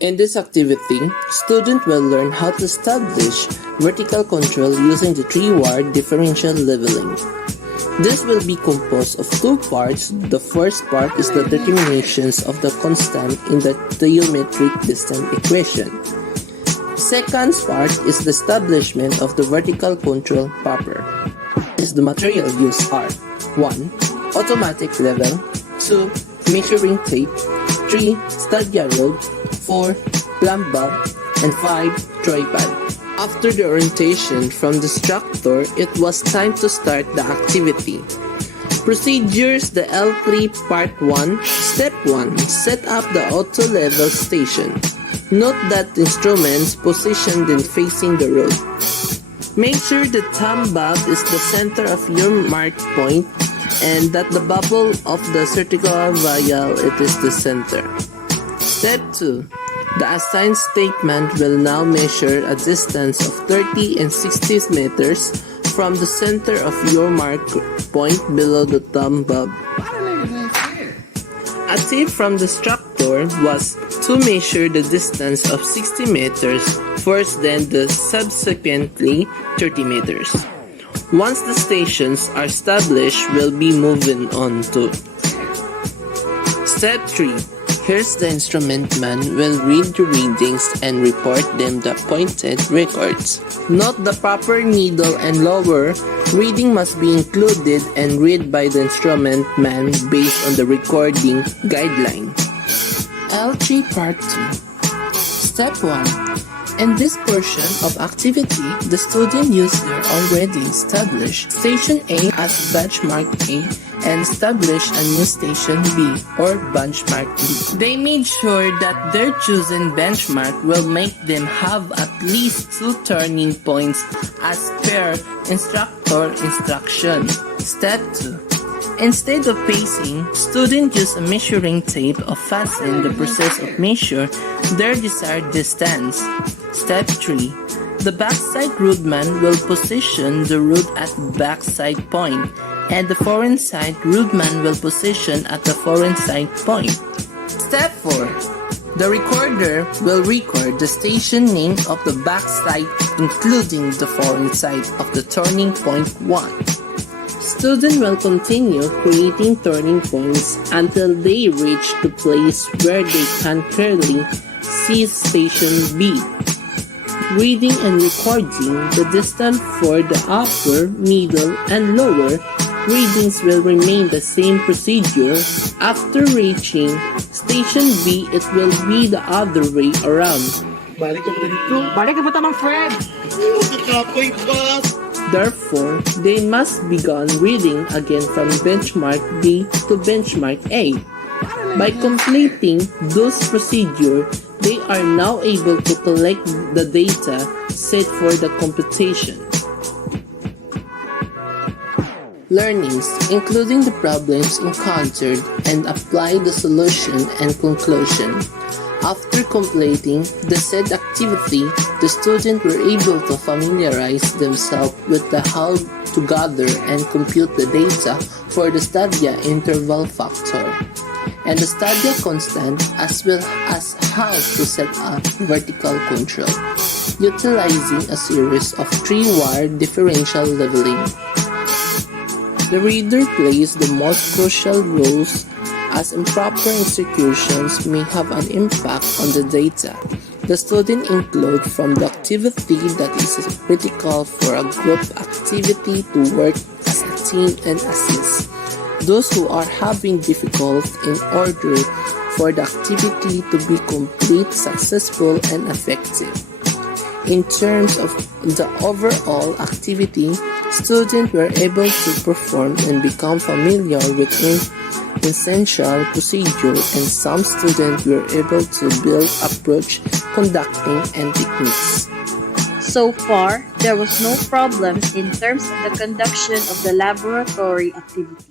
In this activity, students will learn how to establish vertical control using the three-wire differential leveling. This will be composed of two parts. The first part is the determinations of the constant in the geometric distance equation. The second part is the establishment of the vertical control proper. The material used are 1. Automatic level, 2. Measuring tape, 3. Stadia rod, 4. Plumb bob, and 5. Tripod. After the orientation from the instructor, it was time to start the activity. Procedures: the L3 Part 1. Step 1. Set up the auto-level station. Note that the instruments positioned in facing the road. Make sure the thumb bob is the center of your mark point and that the bubble of the circular vial is the center. Step 2. The assigned statement will now measure a distance of 30 and 60 meters from the center of your mark point below the thumb bob. A tip from the instructor was to measure the distance of 60 meters first, then the subsequently 30 meters. Once the stations are established, we'll be moving on to Step 3. Here's the instrument man will read the readings and report them to appointed records. Note the proper needle and lower reading must be included and read by the instrument man based on the recording guideline. L3 Part 2. Step 1. In this portion of activity, the student used their already established Station A as benchmark A and established a new Station B or benchmark B. They made sure that their chosen benchmark will make them have at least 2 turning points as per instructor instruction. Step 2. Instead of pacing, students use a measuring tape to fasten the process of measure their desired distance. Step 3. The backside roadman will position the road at the backside point, and the foreign side roadman will position at the foreign side point. Step 4. The recorder will record the station name of the backside, including the foreign side of the turning point 1. Students will continue creating turning points until they reach the place where they can clearly see Station B. Reading and recording the distance for the upper, middle, and lower readings will remain the same procedure. After reaching Station B, it will be the other way around. Balik ka mo tamang Fred! Therefore, they must begin reading again from benchmark B to benchmark A. By completing those procedures, they are now able to collect the data set for the computation. Learnings, including the problems encountered, and apply the solution and conclusion. After completing the said activity, the students were able to familiarize themselves with how to gather and compute the data for the Stadia interval factor and the Stadia constant, as well as how to set up vertical control, utilizing a series of 3-wire differential leveling. The reader plays the most crucial roles, as improper executions may have an impact on the data. The student include from the activity that is critical for a group activity to work as a team and assist those who are having difficulty in order for the activity to be complete, successful, and effective. In terms of the overall activity, students were able to perform and become familiar with essential procedures, and some students were able to build approach, conducting, and techniques. So far, there was no problem in terms of the conduction of the laboratory activity.